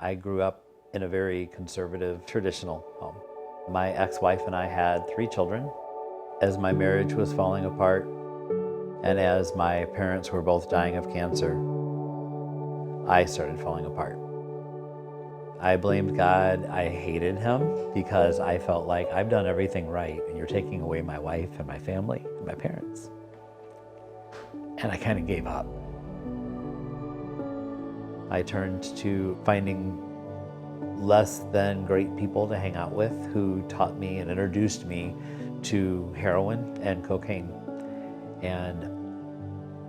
I grew up in a very conservative, traditional home. My ex-wife and I had 3 children. As my marriage was falling apart, and as my parents were both dying of cancer, I started falling apart. I blamed God. I hated him because I felt like I've done everything right and you're taking away my wife and my family and my parents. And I kind of gave up. I turned to finding less than great people to hang out with who taught me and introduced me to heroin and cocaine. And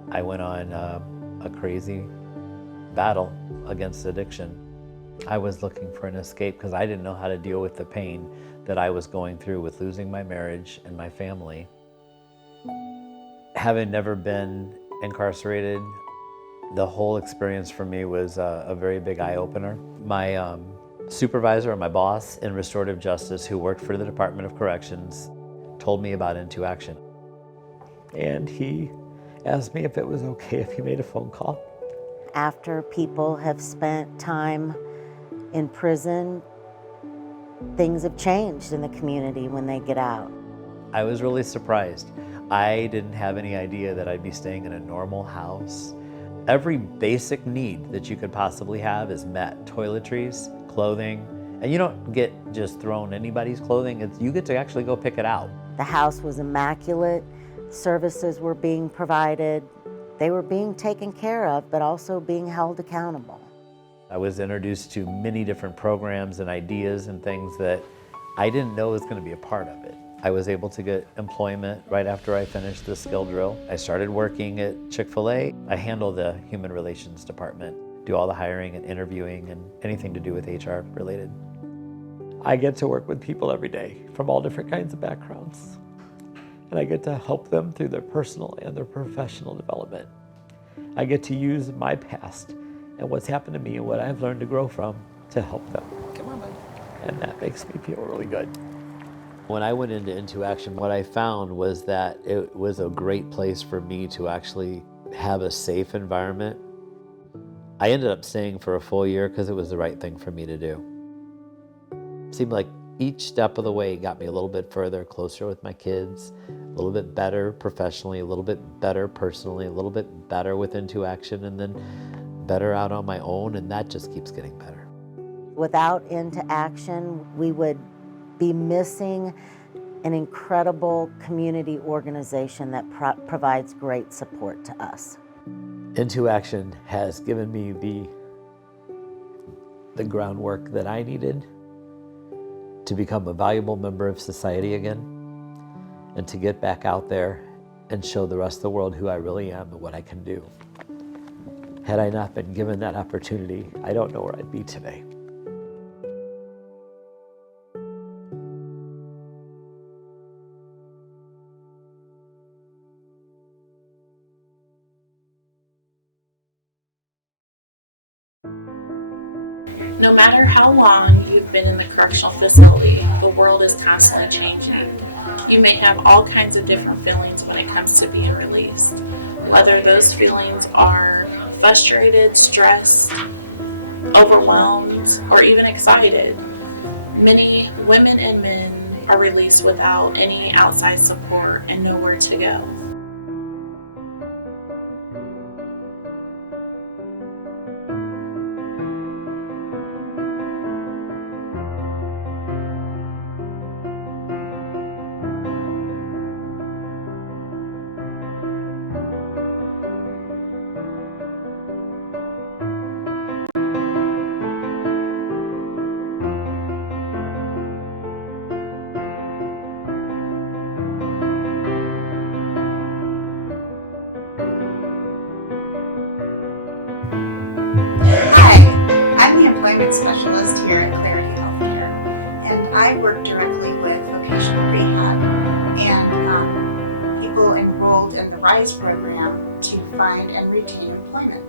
I went on a crazy battle against addiction. I was looking for an escape because I didn't know how to deal with the pain that I was going through with losing my marriage and my family. Having never been incarcerated, the whole experience for me was a very big eye-opener. My supervisor, or my boss in restorative justice, who worked for the Department of Corrections, told me about Into Action. And he asked me if it was okay if he made a phone call. After people have spent time in prison, things have changed in the community when they get out. I was really surprised. I didn't have any idea that I'd be staying in a normal house. Every basic need that you could possibly have is met. Toiletries, clothing, and you don't get just thrown anybody's clothing. You get to actually go pick it out. The house was immaculate. Services were being provided. They were being taken care of, but also being held accountable. I was introduced to many different programs and ideas and things that I didn't know was going to be a part of it. I was able to get employment right after I finished the skill drill. I started working at Chick-fil-A. I handle the human relations department, do all the hiring and interviewing and anything to do with HR related. I get to work with people every day from all different kinds of backgrounds. And I get to help them through their personal and their professional development. I get to use my past and what's happened to me and what I've learned to grow from to help them. Come on, bud. And that makes me feel really good. When I went into Action, what I found was that it was a great place for me to actually have a safe environment. I ended up staying for a full year because it was the right thing for me to do. It seemed like each step of the way got me a little bit further, closer with my kids, a little bit better professionally, a little bit better personally, a little bit better with Into Action, and then better out on my own, and that just keeps getting better. Without Into Action, we would be missing an incredible community organization that provides great support to us. Into Action has given me the groundwork that I needed to become a valuable member of society again, and to get back out there and show the rest of the world who I really am and what I can do. Had I not been given that opportunity, I don't know where I'd be today. No matter how long you've been in the correctional facility, the world is constantly changing. You may have all kinds of different feelings when it comes to being released. Whether those feelings are frustrated, stressed, overwhelmed, or even excited. Many women and men are released without any outside support and nowhere to go. Specialist here at Clarity Healthcare, and I work directly with vocational rehab and people enrolled in the RISE program to find and retain employment.